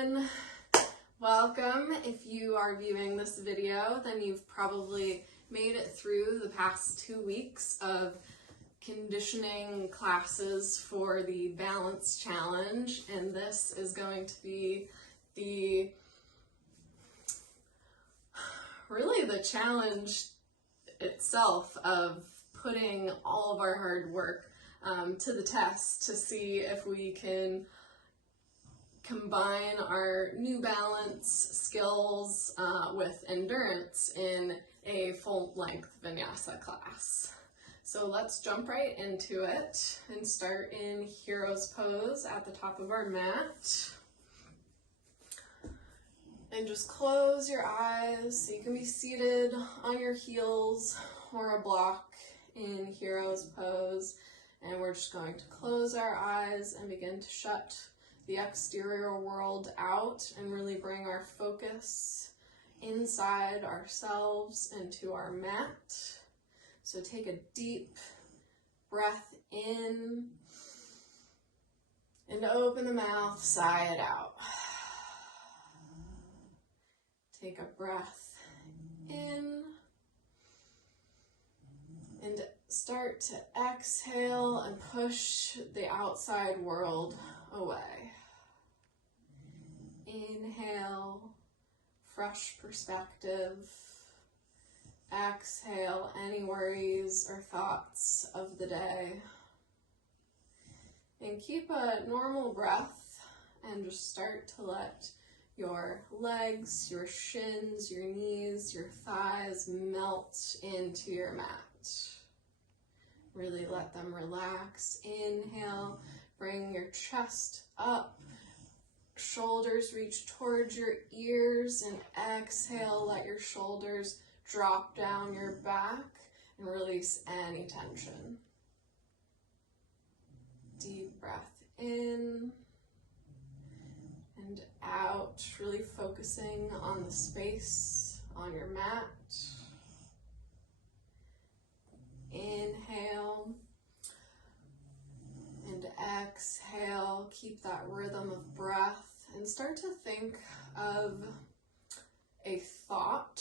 everyone, welcome. If you are viewing this video, then you've probably made it through the past 2 weeks of conditioning classes for the balance challenge, and this is going to be really the challenge itself of putting all of our hard work to the test to see if we can combine our new balance skills with endurance in a full-length vinyasa class. So let's jump right into it and start in hero's pose at the top of our mat. And just close your eyes so you can be seated on your heels or a block in hero's pose. And we're just going to close our eyes and begin to shut the exterior world out and really bring our focus inside ourselves into our mat. So take a deep breath in and open the mouth, sigh it out. Take a breath in and start to exhale and push the outside world away. Inhale, fresh perspective. Exhale, any worries or thoughts of the day. And keep a normal breath and just start to let your legs, your shins, your knees, your thighs melt into your mat. Really let them relax. Inhale, bring your chest up. Shoulders reach towards your ears, and exhale, let your shoulders drop down your back and release any tension. Deep breath in and out, really focusing on the space on your mat. Inhale and exhale. Keep that rhythm of breath and start to think of a thought,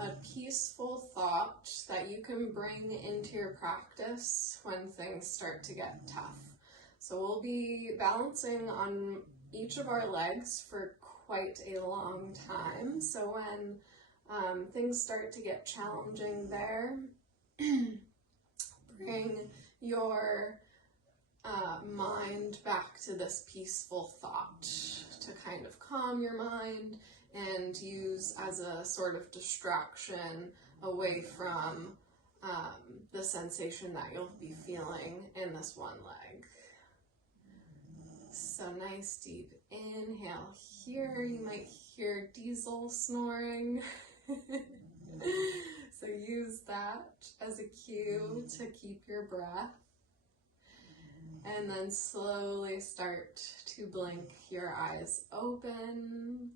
a peaceful thought that you can bring into your practice when things start to get tough. So we'll be balancing on each of our legs for quite a long time. So when things start to get challenging there, bring your mind back to this peaceful thought to kind of calm your mind and use as a sort of distraction away from the sensation that you'll be feeling in this one leg. So nice deep inhale here. You might hear Diesel snoring. So use that as a cue to keep your breath. And then slowly start to blink your eyes open.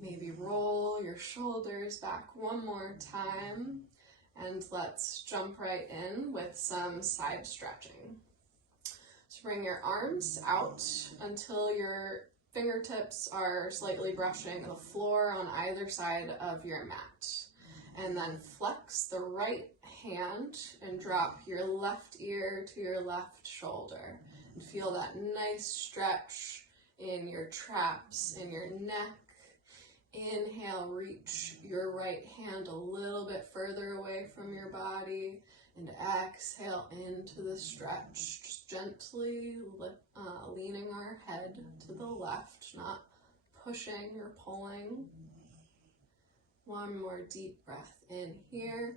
Maybe roll your shoulders back one more time. And let's jump right in with some side stretching. So bring your arms out until your fingertips are slightly brushing the floor on either side of your mat. And then flex the right hand and drop your left ear to your left shoulder. And feel that nice stretch in your traps, in your neck. Inhale, reach your right hand a little bit further away from your body. And exhale into the stretch, just gently leaning our head to the left, not pushing or pulling. One more deep breath in here.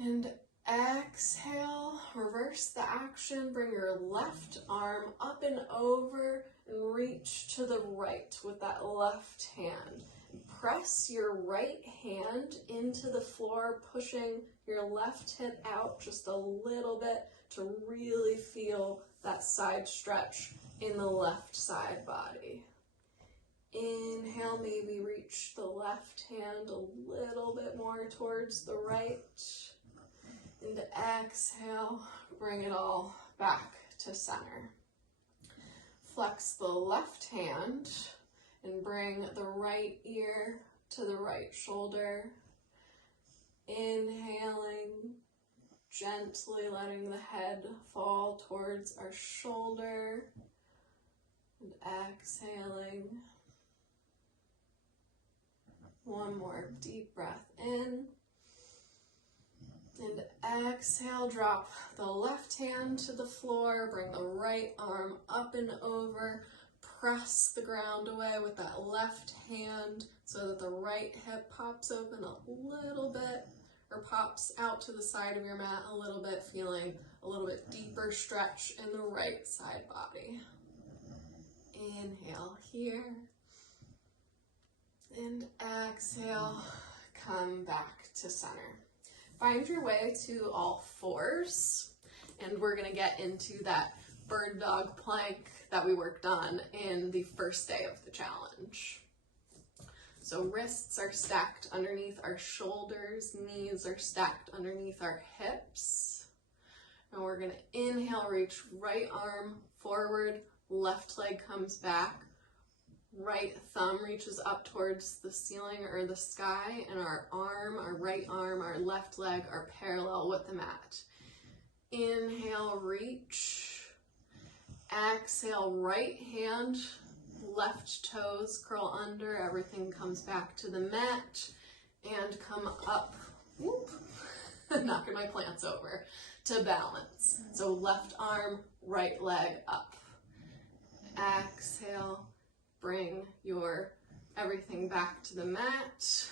And exhale, reverse the action, bring your left arm up and over and reach to the right with that left hand. Press your right hand into the floor, pushing your left hip out just a little bit to really feel that side stretch in the left side body. Inhale, maybe reach the left hand a little bit more towards the right. And exhale, bring it all back to center. flex the left hand and bring the right ear to the right shoulder. Inhaling, gently letting the head fall towards our shoulder, and exhaling. One more deep breath in, and exhale, drop the left hand to the floor, bring the right arm up and over, press the ground away with that left hand so that the right hip pops open a little bit, or pops out to the side of your mat a little bit, feeling a little bit deeper stretch in the right side body. Inhale here, and exhale, come back to center. Find your way to all fours, and we're gonna get into that bird dog plank that we worked on in the first day of the challenge. So wrists are stacked underneath our shoulders, knees are stacked underneath our hips. And we're gonna inhale, reach right arm forward, left leg comes back, right thumb reaches up towards the ceiling or the sky, and our right arm, our left leg are parallel with the mat. Inhale, reach. Exhale, right hand, left toes curl under, everything comes back to the mat, and come up, whoop, knocking my plants over, to balance. So left arm, right leg up. Exhale, bring your everything back to the mat.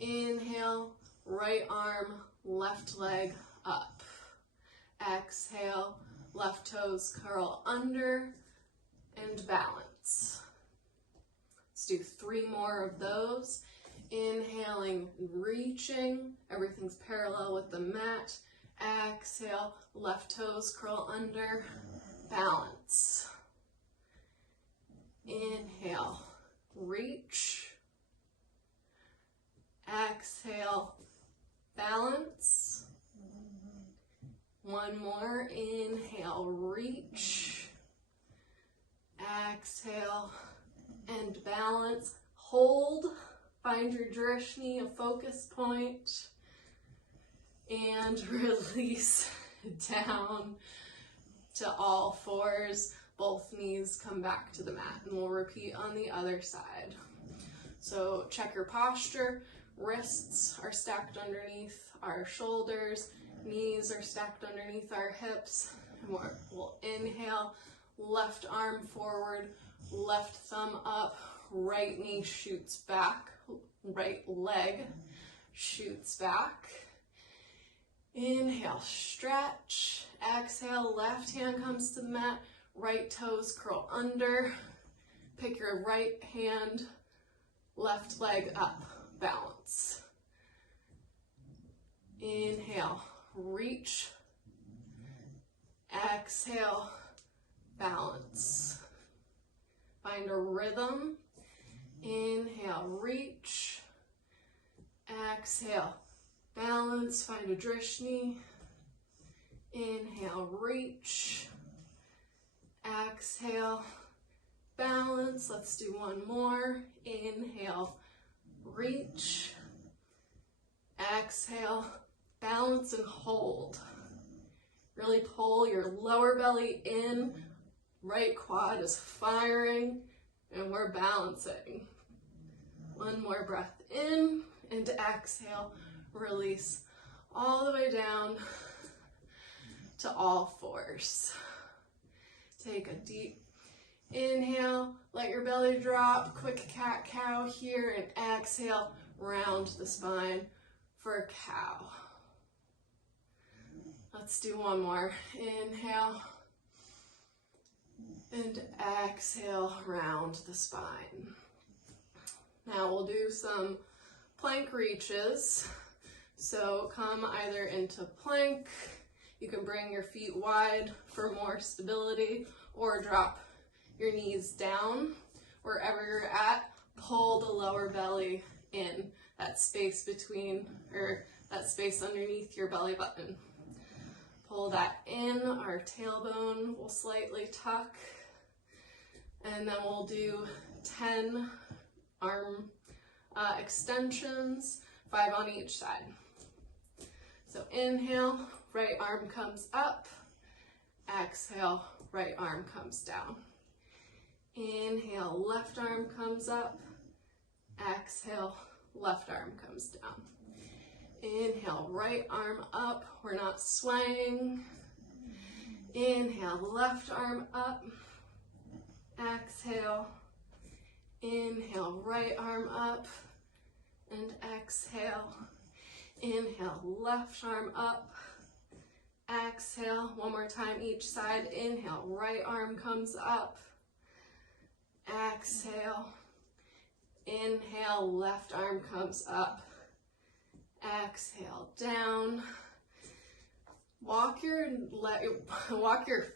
Inhale, right arm, left leg up. Exhale, left toes curl under and balance. Let's do 3 more of those. Inhaling, reaching, everything's parallel with the mat. Exhale, left toes curl under, balance. Inhale, reach. Exhale, balance. One more, inhale, reach. Exhale, and balance. Hold, find your drishni, a focus point, and release down to all fours. Both knees come back to the mat, and we'll repeat on the other side. So check your posture. Wrists are stacked underneath our shoulders. Knees are stacked underneath our hips. We'll inhale, left arm forward, left thumb up, right knee shoots back, right leg shoots back. Inhale, stretch. Exhale, left hand comes to the mat, right toes curl under. Pick your right hand, left leg up, balance. Inhale, reach. Exhale, balance. Find a rhythm. Inhale, reach. Exhale, balance. Find a drishni. Inhale, reach. Exhale, balance. Let's do one more. Inhale, reach. Exhale, balance and hold. Really pull your lower belly in. Right quad is firing, and we're balancing. One more breath in, and exhale, release all the way down to all fours. Take a deep inhale, let your belly drop, quick cat-cow here, and exhale, round the spine for cow. Let's do one more. Inhale, and exhale, round the spine. Now we'll do some plank reaches. So come either into plank, you can bring your feet wide for more stability, or drop your knees down. Wherever you're at, pull the lower belly in, that space between, or that space underneath your belly button. Pull that in, our tailbone will slightly tuck. And then we'll do 10 arm extensions, 5 on each side. So inhale, right arm comes up. Exhale, right arm comes down. Inhale, left arm comes up. Exhale, left arm comes down. Inhale, right arm up. We're not swaying. Inhale, left arm up. Exhale. Inhale, right arm up. And exhale. Inhale, left arm up. Exhale. One more time each side. Inhale, right arm comes up. Exhale. Inhale, left arm comes up. Exhale, down. Walk your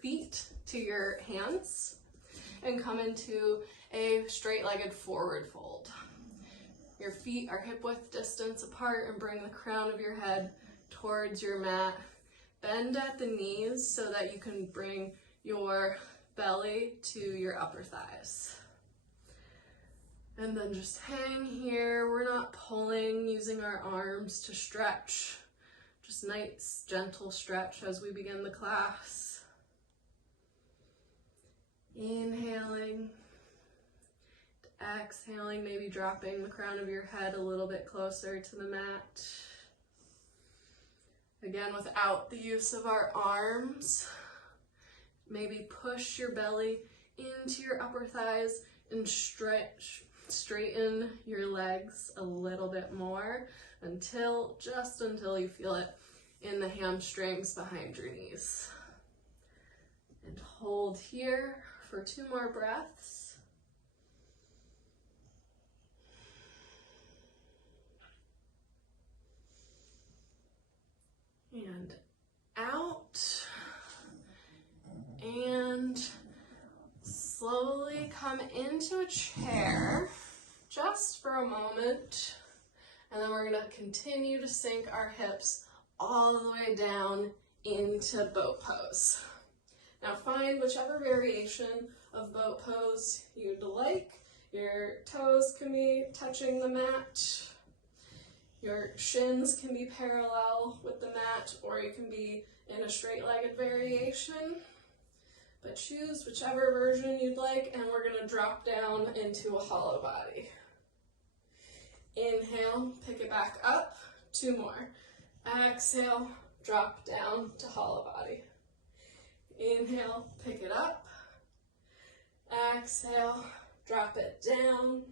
feet to your hands and come into a straight-legged forward fold. Your feet are hip-width distance apart and bring the crown of your head towards your mat. Bend at the knees so that you can bring your belly to your upper thighs. And then just hang here. We're not pulling, using our arms to stretch. Just nice, gentle stretch as we begin the class. Inhaling, exhaling, maybe dropping the crown of your head a little bit closer to the mat. Again, without the use of our arms, maybe push your belly into your upper thighs and straighten your legs a little bit more just until you feel it in the hamstrings behind your knees. And hold here for 2 more breaths. And out. And slowly come into a chair just for a moment. And then we're going to continue to sink our hips all the way down into boat pose. Now find whichever variation of boat pose you'd like. Your toes can be touching the mat. Your shins can be parallel with the mat, or you can be in a straight-legged variation. But choose whichever version you'd like, and we're going to drop down into a hollow body. Inhale, pick it back up. 2 more. Exhale, drop down to hollow body. Inhale, pick it up. Exhale, drop it down.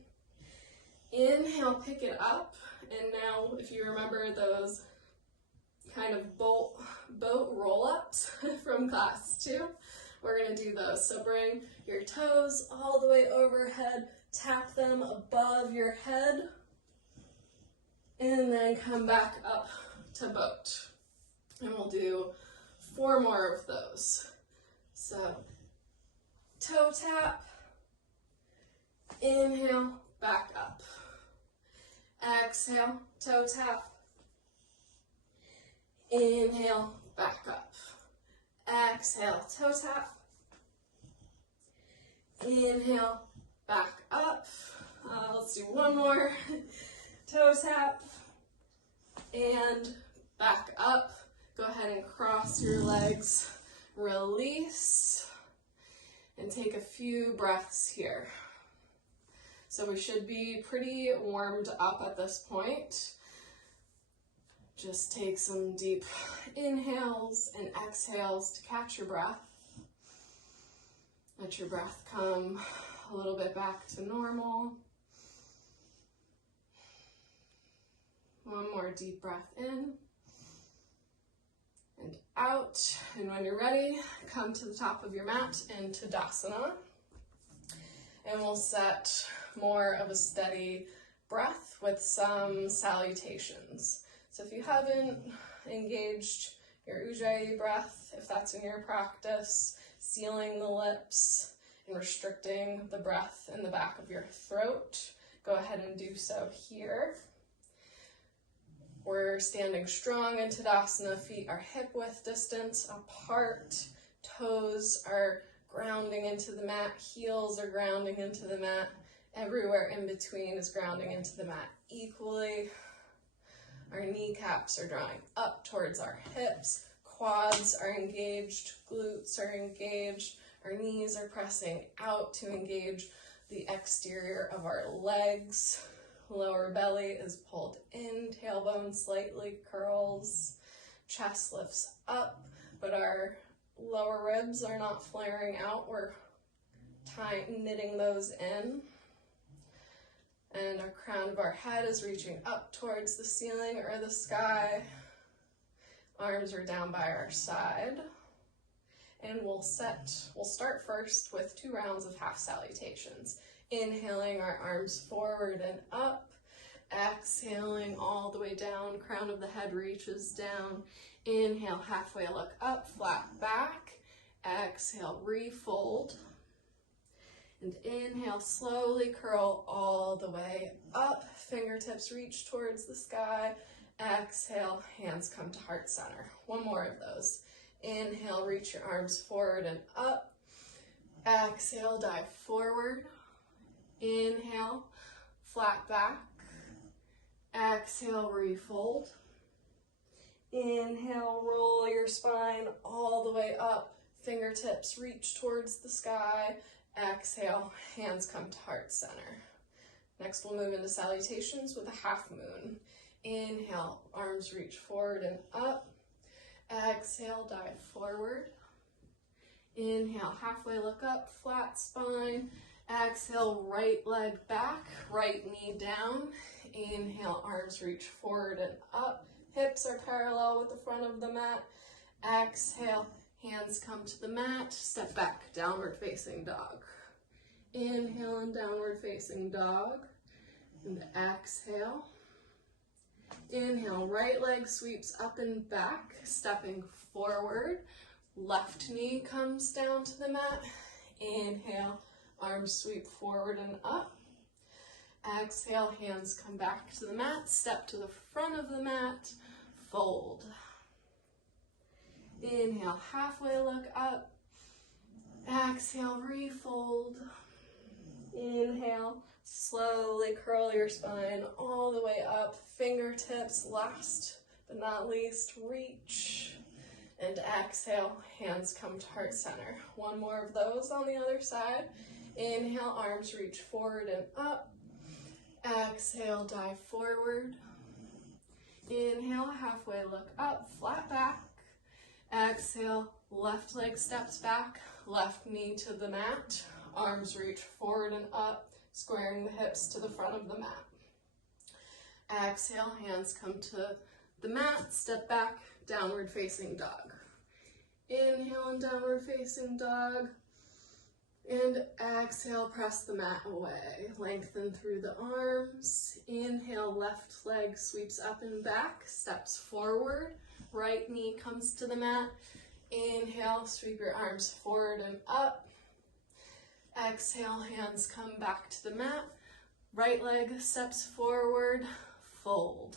Inhale, pick it up. And now, if you remember those kind of boat roll-ups from class 2, we're going to do those. So bring your toes all the way overhead, tap them above your head, and then come back up to boat. And we'll do 4 more of those. So, toe tap, inhale, back up. Exhale, toe tap, inhale, back up. Exhale, toe tap, inhale, back up. Let's do 1 more. Toe tap, and back up. Go ahead and cross your legs, release, and take a few breaths here. So we should be pretty warmed up at this point. Just take some deep inhales and exhales to catch your breath. Let your breath come a little bit back to normal. 1 more deep breath in and out. And when you're ready, come to the top of your mat in Tadasana. And we'll set more of a steady breath with some salutations. So if you haven't engaged your Ujjayi breath, if that's in your practice, sealing the lips and restricting the breath in the back of your throat, go ahead and do so here. We're standing strong in Tadasana, feet are hip width distance apart, toes are grounding into the mat. Heels are grounding into the mat. Everywhere in between is grounding into the mat equally. Our kneecaps are drawing up towards our hips. Quads are engaged. Glutes are engaged. Our knees are pressing out to engage the exterior of our legs. Lower belly is pulled in. Tailbone slightly curls. Chest lifts up, but our lower ribs are not flaring out. We're knitting those in. And our crown of our head is reaching up towards the ceiling or the sky. Arms are down by our side. And we'll start first with 2 rounds of half salutations. Inhaling our arms forward and up. Exhaling all the way down. Crown of the head reaches down. Inhale, halfway look up, flat back. Exhale, refold. And inhale, slowly curl all the way up. Fingertips reach towards the sky. Exhale, hands come to heart center. 1 more of those. Inhale, reach your arms forward and up. Exhale, dive forward. Inhale, flat back. Exhale, refold. Inhale, roll your spine all the way up. Fingertips reach towards the sky. Exhale, hands come to heart center. Next, we'll move into salutations with a half moon. Inhale, arms reach forward and up. Exhale, dive forward. Inhale, halfway look up, flat spine. Exhale, right leg back, right knee down. Inhale, arms reach forward and up. Hips are parallel with the front of the mat. Exhale, hands come to the mat. Step back, downward facing dog. Inhale and downward facing dog. And exhale. Inhale, right leg sweeps up and back, stepping forward. Left knee comes down to the mat. Inhale, arms sweep forward and up. Exhale, hands come back to the mat, step to the front of the mat, fold. Inhale, halfway look up. Exhale, refold. Inhale, slowly curl your spine all the way up. Fingertips, last but not least, reach. And exhale, hands come to heart center. 1 more of those on the other side. Inhale, arms reach forward and up. Exhale, dive forward. Inhale, halfway look up, flat back. Exhale, left leg steps back, left knee to the mat. Arms reach forward and up, squaring the hips to the front of the mat. Exhale, hands come to the mat, step back, downward facing dog. Inhale and downward facing dog. And exhale, press the mat away. Lengthen through the arms. Inhale, left leg sweeps up and back, steps forward. Right knee comes to the mat. Inhale, sweep your arms forward and up. Exhale, hands come back to the mat. Right leg steps forward, fold.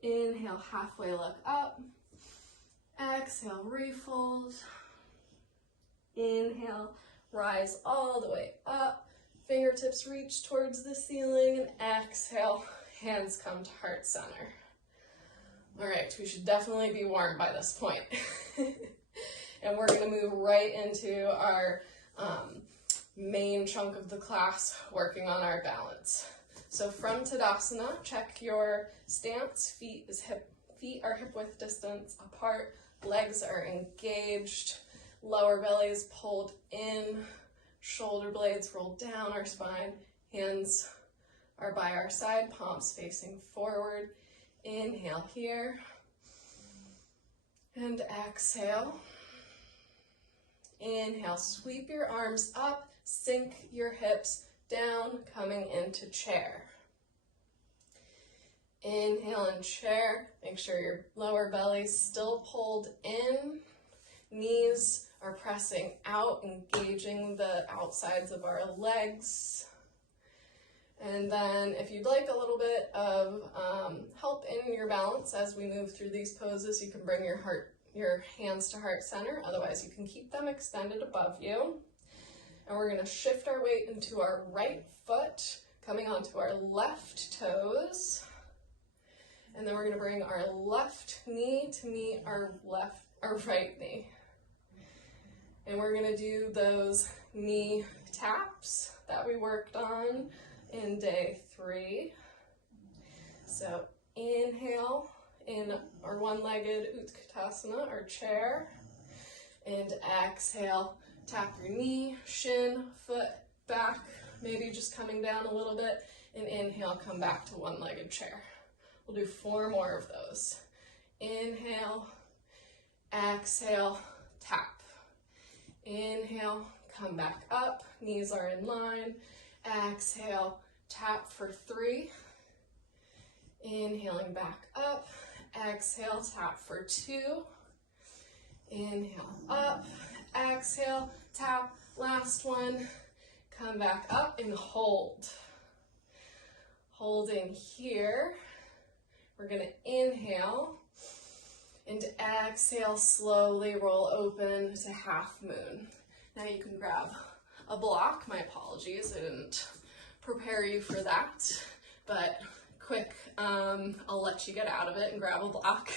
Inhale, halfway look up. Exhale, refold. Inhale, rise all the way up. Fingertips reach towards the ceiling, and exhale, hands come to heart center. All right, we should definitely be warm by this point. And we're gonna move right into our main chunk of the class, working on our balance. So from Tadasana, check your stance. Feet are hip width distance apart. Legs are engaged. Lower belly is pulled in. Shoulder blades roll down our spine. Hands are by our side, palms facing forward. Inhale here. And exhale. Inhale, sweep your arms up, sink your hips down, coming into chair. Inhale and chair. Make sure your lower belly's still pulled in. Knees are pressing out, engaging the outsides of our legs. And then if you'd like a little bit of help in your balance as we move through these poses, you can bring your heart your hands to heart center, otherwise you can keep them extended above you. And we're gonna shift our weight into our right foot, coming onto our left toes. And then we're gonna bring our left knee to meet our right knee. And we're gonna do those knee taps that we worked on in day 3. So inhale in our one-legged Utkatasana, or chair, and exhale, tap your knee, shin, foot back, maybe just coming down a little bit, and inhale, come back to one-legged chair. We'll do 4 more of those. Inhale, exhale, tap. Inhale, come back up, knees are in line. Exhale, tap for 3. Inhaling back up. Exhale, tap for 2. Inhale up. Exhale, tap. Last one. Come back up and hold. Holding here. We're going to inhale and exhale, slowly roll open to half moon. Now you can grab a block. My apologies, I didn't prepare you for that, but quick, I'll let you get out of it and grab a block.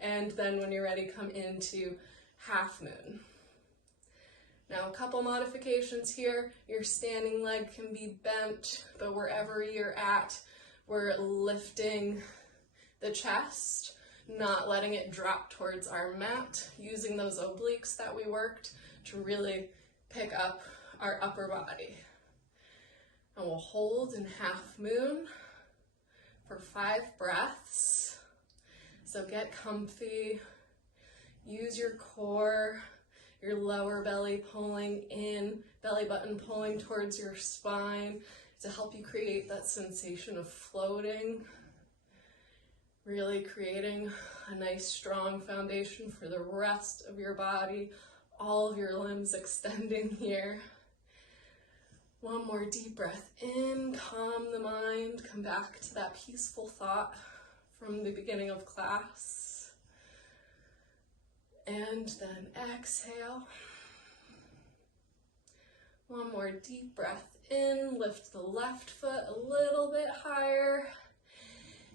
And then when you're ready, come into half moon. Now a couple modifications here. Your standing leg can be bent, but wherever you're at, we're lifting the chest, not letting it drop towards our mat, using those obliques that we worked to really pick up our upper body. And we'll hold in half moon for 5 breaths. So get comfy, use your core, your lower belly pulling in, belly button pulling towards your spine to help you create that sensation of floating, really creating a nice strong foundation for the rest of your body, all of your limbs extending here. One more deep breath in, calm the mind, come back to that peaceful thought from the beginning of class. And then exhale. One more deep breath in, lift the left foot a little bit higher.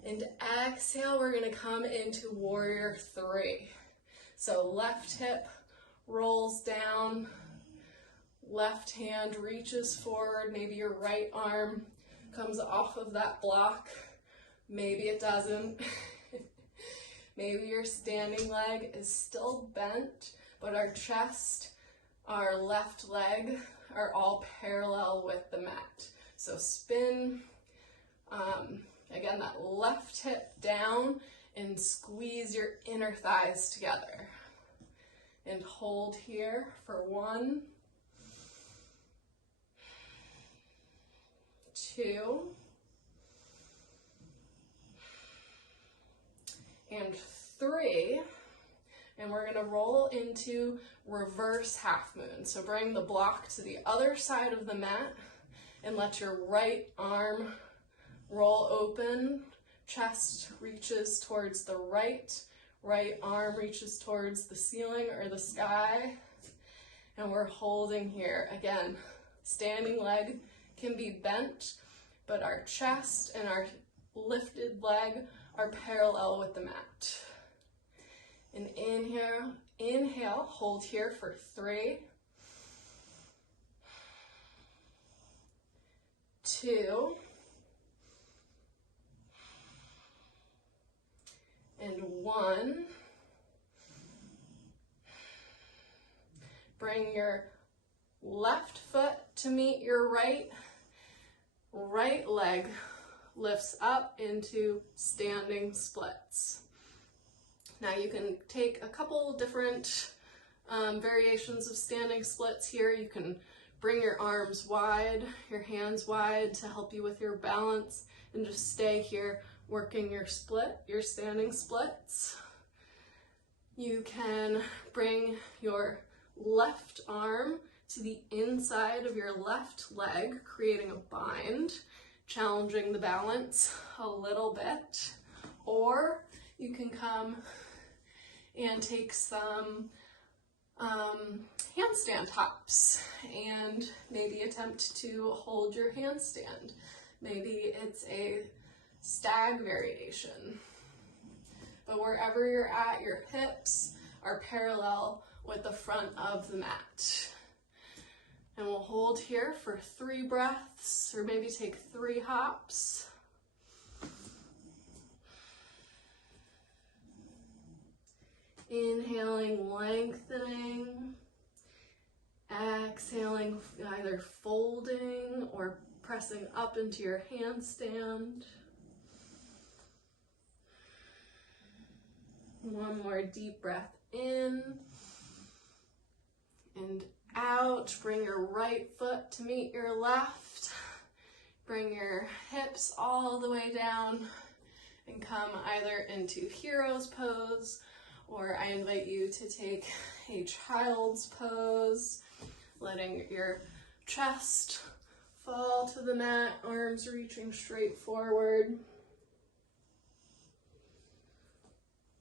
And exhale, we're gonna come into warrior 3. So left hip rolls down, left hand reaches forward, maybe your right arm comes off of that block, maybe it doesn't. Maybe your standing leg is still bent, but our chest, our left leg are all parallel with the mat. So spin, again, that left hip down and squeeze your inner thighs together. And hold here for 1, 2, and 3, and we're gonna roll into reverse half moon. So bring the block to the other side of the mat and let your right arm roll open, chest reaches towards the right arm reaches towards the ceiling or the sky, and we're holding here. Again, standing leg can be bent, but our chest and our lifted leg are parallel with the mat. And inhale, hold here for 3, 2, and 1. Bring your left foot to meet your right leg lifts up into standing splits. Now you can take a couple different variations of standing splits here. You can bring your arms wide, your hands wide to help you with your balance, and just stay here working your standing splits. You can bring your left arm to the inside of your left leg, creating a bind, challenging the balance a little bit. Or you can come and take some handstand hops and maybe attempt to hold your handstand. Maybe it's a stag variation. But wherever you're at, your hips are parallel with the front of the mat. And we'll hold here for 3 breaths, or maybe take 3 hops. Inhaling, lengthening. Exhaling, either folding or pressing up into your handstand. One more deep breath in and out. Bring your right foot to meet your left. Bring your hips all the way down and come either into hero's pose, or I invite you to take a child's pose, letting your chest fall to the mat, arms reaching straight forward.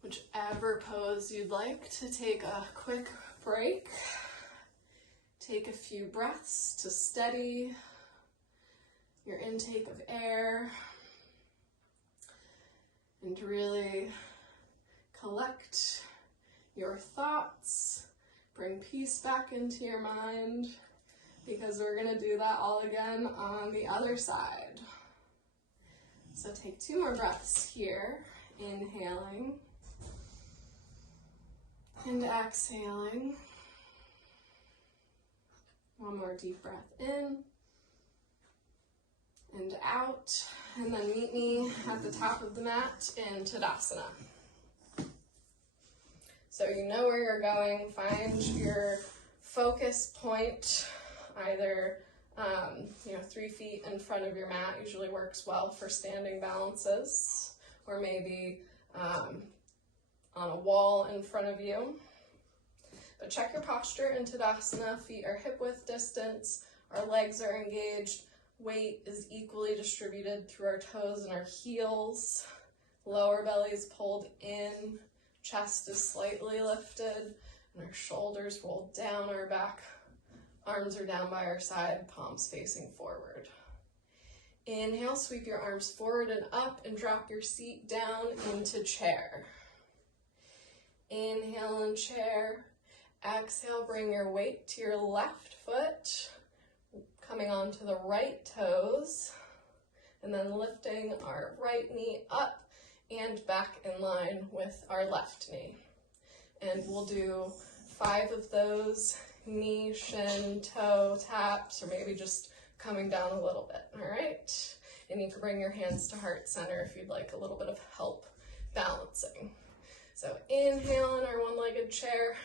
Whichever pose you'd like to take a quick break. Take a few breaths to steady your intake of air and really collect your thoughts, bring peace back into your mind, because we're going to do that all again on the other side. So take 2 more breaths here, inhaling and exhaling. One more deep breath in and out, and then meet me at the top of the mat in Tadasana. So you know where you're going. Find your focus point, either 3 feet in front of your mat usually works well for standing balances, or maybe on a wall in front of you. But check your posture in Tadasana. Feet are hip width distance, our legs are engaged, weight is equally distributed through our toes and our heels, lower belly is pulled in, chest is slightly lifted, and our shoulders roll down our back, arms are down by our side, palms facing forward. Inhale, sweep your arms forward and up and drop your seat down into chair. Inhale in chair. Exhale, bring your weight to your left foot, coming onto the right toes, and then lifting our right knee up and back in line with our left knee. And we'll do 5 of those knee, shin, toe taps, or maybe just coming down a little bit, all right? And you can bring your hands to heart center if you'd like a little bit of help balancing. So inhale in our one-legged chair,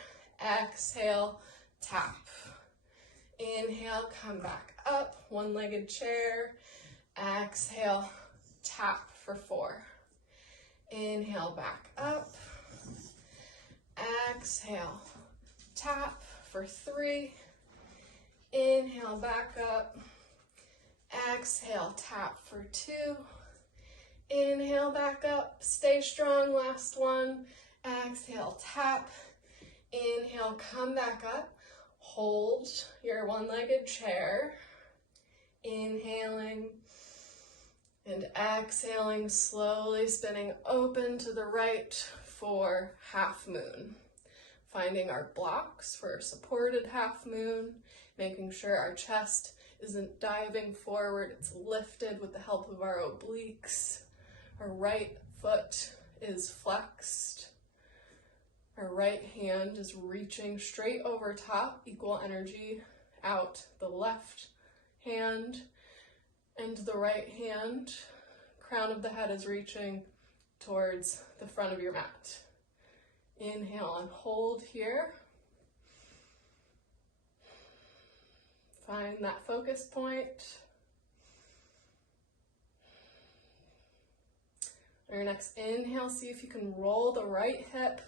exhale, tap. Inhale, come back up, one-legged chair, exhale, tap for 4. Inhale, back up, exhale, tap for 3. Inhale, back up, exhale, tap for 2. Inhale, back up, stay strong, last one. Exhale, tap. Inhale, come back up. Hold your one-legged chair. Inhaling and exhaling, slowly spinning open to the right for half moon. Finding our blocks for a supported half moon, making sure our chest isn't diving forward, it's lifted with the help of our obliques. Our right foot is flexed. Our right hand is reaching straight over top, equal energy out the left hand and the right hand. Crown of the head is reaching towards the front of your mat. Inhale and hold here. Find that focus point. On your next inhale, see if you can roll the right hip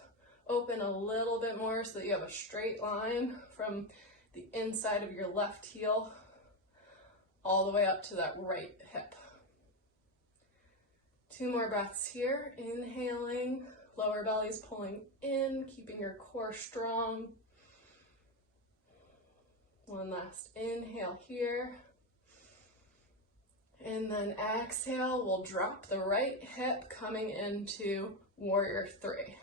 open a little bit more so that you have a straight line from the inside of your left heel all the way up to that right hip. 2 more breaths here. Inhaling, Lower belly's pulling in, keeping your core strong. One last inhale here. And then exhale, we'll drop the right hip coming into warrior three.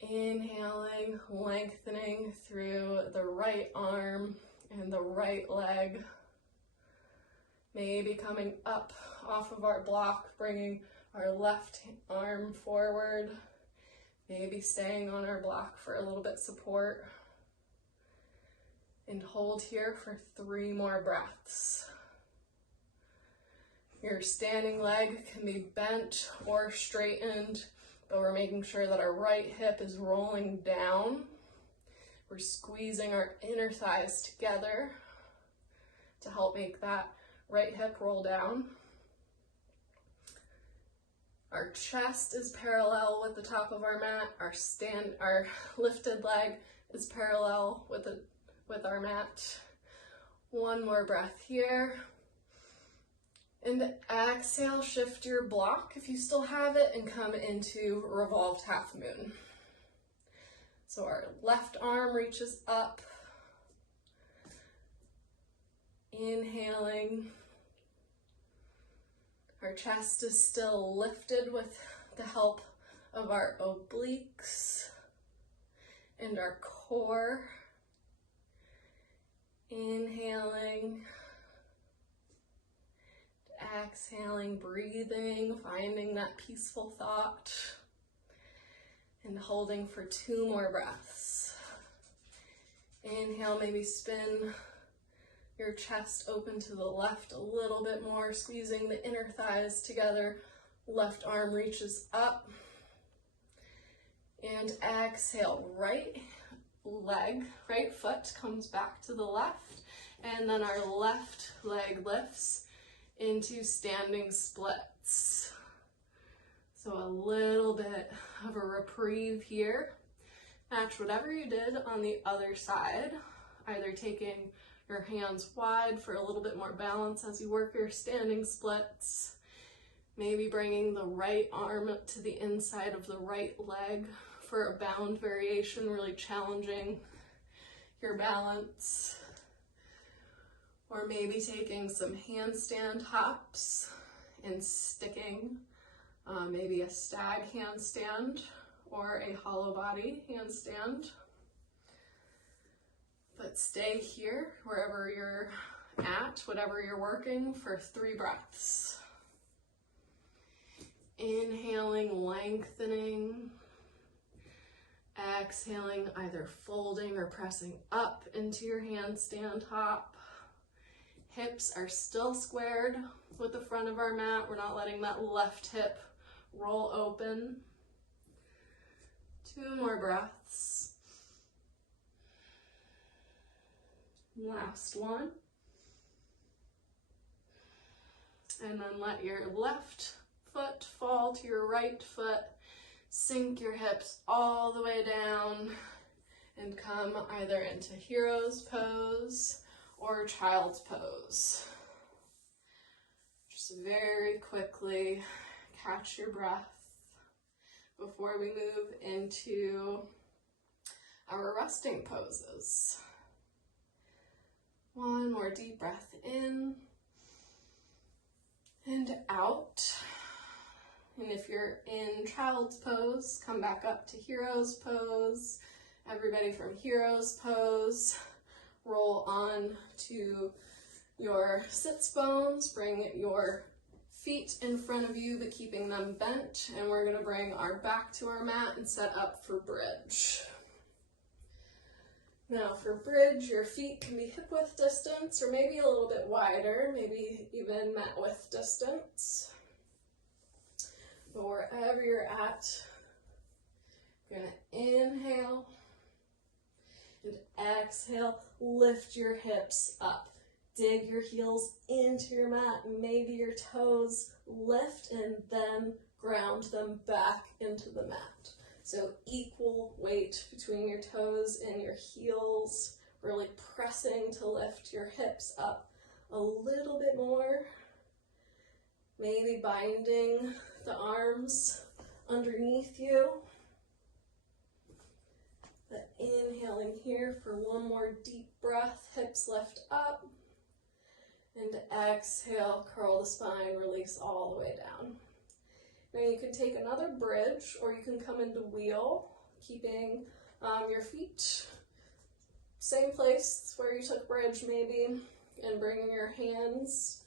Inhaling, lengthening through the right arm and the right leg. Maybe coming up off of our block, bringing our left arm forward. Maybe staying on our block for a little bit support. And hold here for 3 more breaths. Your standing leg can be bent or straightened, but we're making sure that our right hip is rolling down. We're squeezing our inner thighs together to help make that right hip roll down. Our chest is parallel with the top of our mat. Our lifted leg is parallel with our mat. One more breath here. And exhale, shift your block if you still have it and come into revolved half moon. So our left arm reaches up. Inhaling. Our chest is still lifted with the help of our obliques and our core. Inhaling. Exhaling, breathing, finding that peaceful thought, and holding for 2 more breaths. Inhale, maybe spin your chest open to the left a little bit more, squeezing the inner thighs together. Left arm reaches up. And exhale, right foot comes back to the left, and then our left leg lifts into standing splits. So a little bit of a reprieve here. Match whatever you did on the other side, either taking your hands wide for a little bit more balance as you work your standing splits, maybe bringing the right arm to the inside of the right leg for a bound variation, really challenging your balance. Or maybe taking some handstand hops and sticking, maybe a stag handstand or a hollow body handstand. But stay here, wherever you're at, whatever you're working, for 3 breaths. Inhaling, lengthening. Exhaling, either folding or pressing up into your handstand hop. Hips are still squared with the front of our mat. We're not letting that left hip roll open. 2 more breaths. Last one. And then let your left foot fall to your right foot. Sink your hips all the way down and come either into hero's pose or child's pose. Just very quickly catch your breath before we move into our resting poses. One more deep breath in and out. And if you're in child's pose, come back up to hero's pose. Everybody from hero's pose, roll on to your sits bones, bring your feet in front of you, but keeping them bent, and we're gonna bring our back to our mat and set up for bridge. Now for bridge, your feet can be hip width distance or maybe a little bit wider, maybe even mat width distance. But wherever you're at, you're gonna inhale and exhale, lift your hips up. Dig your heels into your mat, maybe your toes lift and then ground them back into the mat. So equal weight between your toes and your heels, really pressing to lift your hips up a little bit more. Maybe binding the arms underneath you. But inhaling here for one more deep breath, hips lift up. And exhale, curl the spine, release all the way down. Now you can take another bridge, or you can come into wheel, keeping your feet same place where you took bridge maybe, and bringing your hands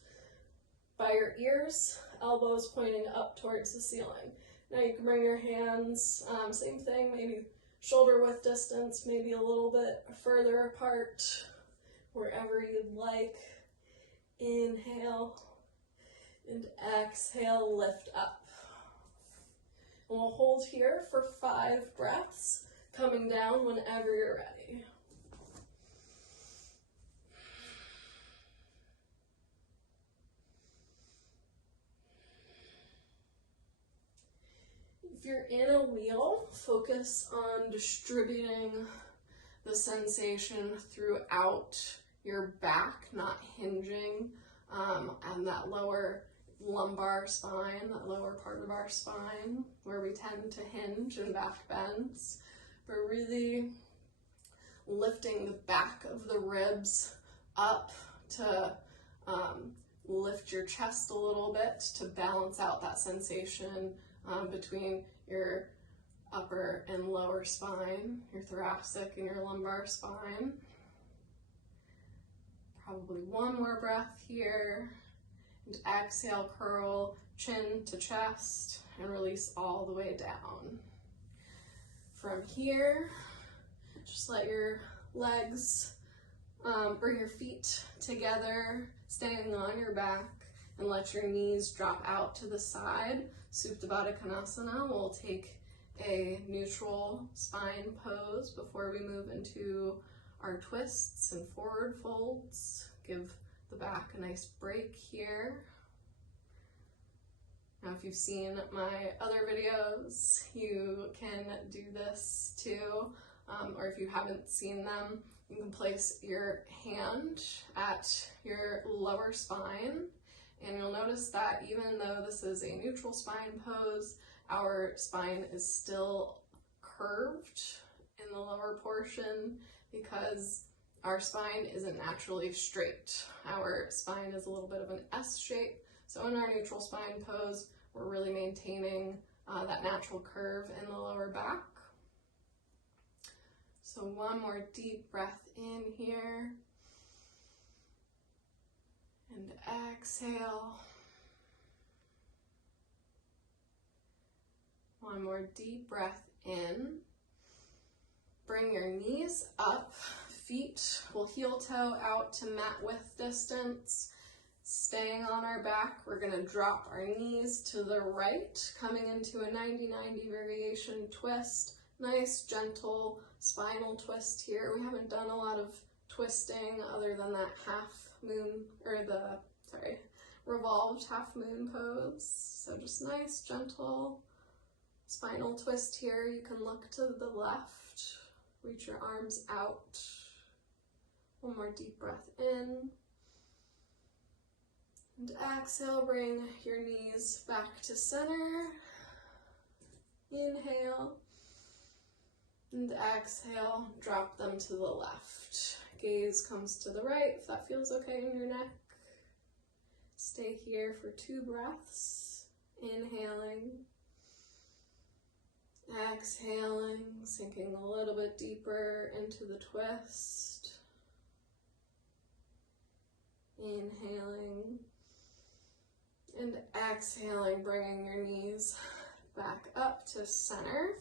by your ears, elbows pointing up towards the ceiling. Now you can bring your hands, same thing, maybe shoulder width distance, maybe a little bit further apart, wherever you'd like. Inhale and exhale, lift up. And we'll hold here for 5 breaths, coming down whenever you're ready. If you're in a wheel, focus on distributing the sensation throughout your back, not hinging on that lower lumbar spine, that lower part of our spine, where we tend to hinge in back bends, but really lifting the back of the ribs up to lift your chest a little bit to balance out that sensation between your upper and lower spine, your thoracic and your lumbar spine. Probably one more breath here. And exhale, curl chin to chest and release all the way down. From here, just let your legs, bring your feet together, staying on your back, and let your knees drop out to the side. Supta Baddha Konasana. We'll take a neutral spine pose before we move into our twists and forward folds. Give the back a nice break here. Now, if you've seen my other videos, you can do this too, or if you haven't seen them, you can place your hand at your lower spine, and you'll notice that even though this is a neutral spine pose, our spine is still curved in the lower portion because our spine isn't naturally straight. Our spine is a little bit of an S shape. So in our neutral spine pose, we're really maintaining that natural curve in the lower back. So one more deep breath in here. And exhale. One more deep breath in. Bring your knees up, feet will heel toe out to mat width distance. Staying on our back, we're gonna drop our knees to the right, coming into a 90-90 variation twist. Nice, gentle spinal twist here. We haven't done a lot of twisting other than that half moon, or the, revolved half moon pose. So just nice, gentle spinal twist here. You can look to the left, reach your arms out. One more deep breath in. And exhale, bring your knees back to center. Inhale. And exhale, drop them to the left. Gaze comes to the right if that feels okay in your neck. Stay here for 2 breaths. Inhaling. Exhaling, sinking a little bit deeper into the twist. Inhaling. And exhaling, bringing your knees back up to center.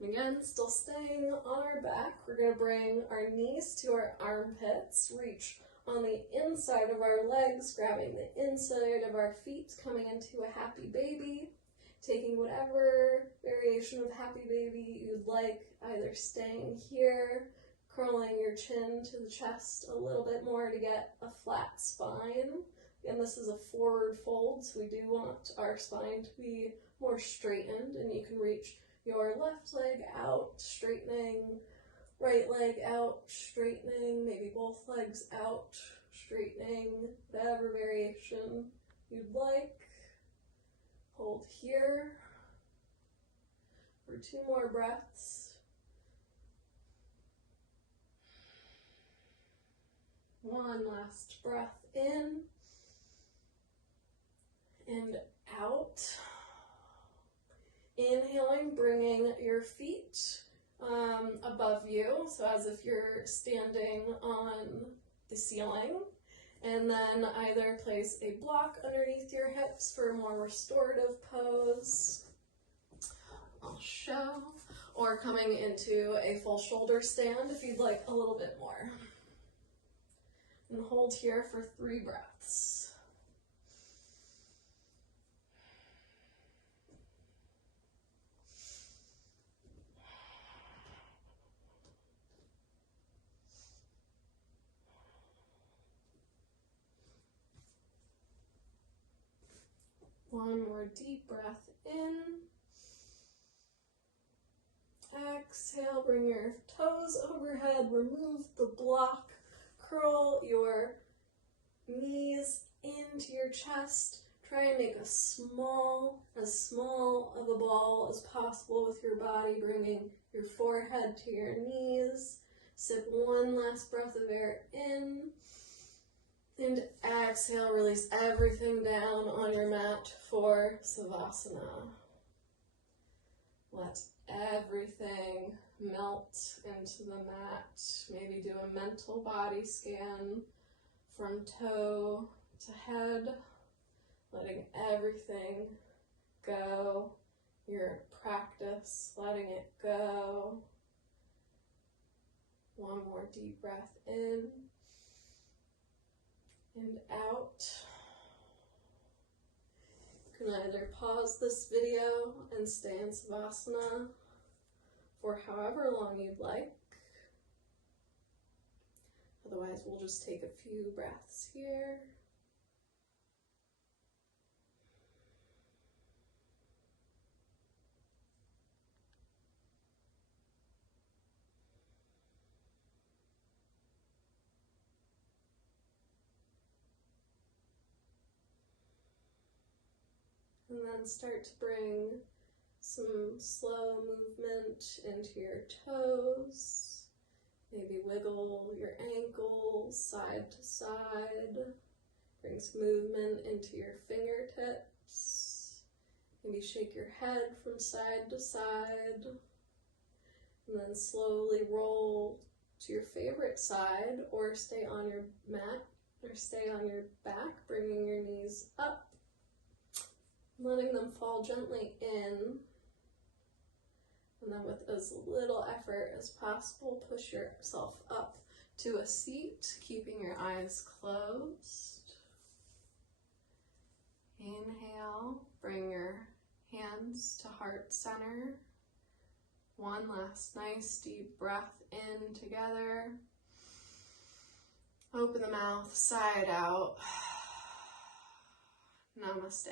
And again, still staying on our back, we're going to bring our knees to our armpits, reach on the inside of our legs, grabbing the inside of our feet, coming into a happy baby, taking whatever variation of happy baby you'd like, either staying here, curling your chin to the chest a little bit more to get a flat spine. Again, this is a forward fold, so we do want our spine to be more straightened, and you can reach your left leg out, straightening, right leg out, straightening, maybe both legs out, straightening, whatever variation you'd like. Hold here. for 2 more breaths. One last breath in and out. Inhaling, bringing your feet above you, so as if you're standing on the ceiling. And then either place a block underneath your hips for a more restorative pose. I'll show. Or coming into a full shoulder stand if you'd like a little bit more. And hold here for 3 breaths. One more deep breath in. Exhale, bring your toes overhead, remove the block, curl your knees into your chest. Try and make as small of a ball as possible with your body, bringing your forehead to your knees. Sip one last breath of air in. And exhale, release everything down on your mat for Savasana. Let everything melt into the mat. Maybe do a mental body scan from toe to head, letting everything go. Your practice, letting it go. One more deep breath in and out. You can either pause this video and stay in Savasana for however long you'd like. Otherwise, we'll just take a few breaths here. And then start to bring some slow movement into your toes. Maybe wiggle your ankles side to side. Bring some movement into your fingertips. Maybe shake your head from side to side. And then slowly roll to your favorite side, or stay on your mat, or stay on your back, bringing your knees up. Letting them fall gently in, and then with as little effort as possible, push yourself up to a seat, keeping your eyes closed. Inhale, bring your hands to heart center. One last nice deep breath in together. Open the mouth, side out. Namaste.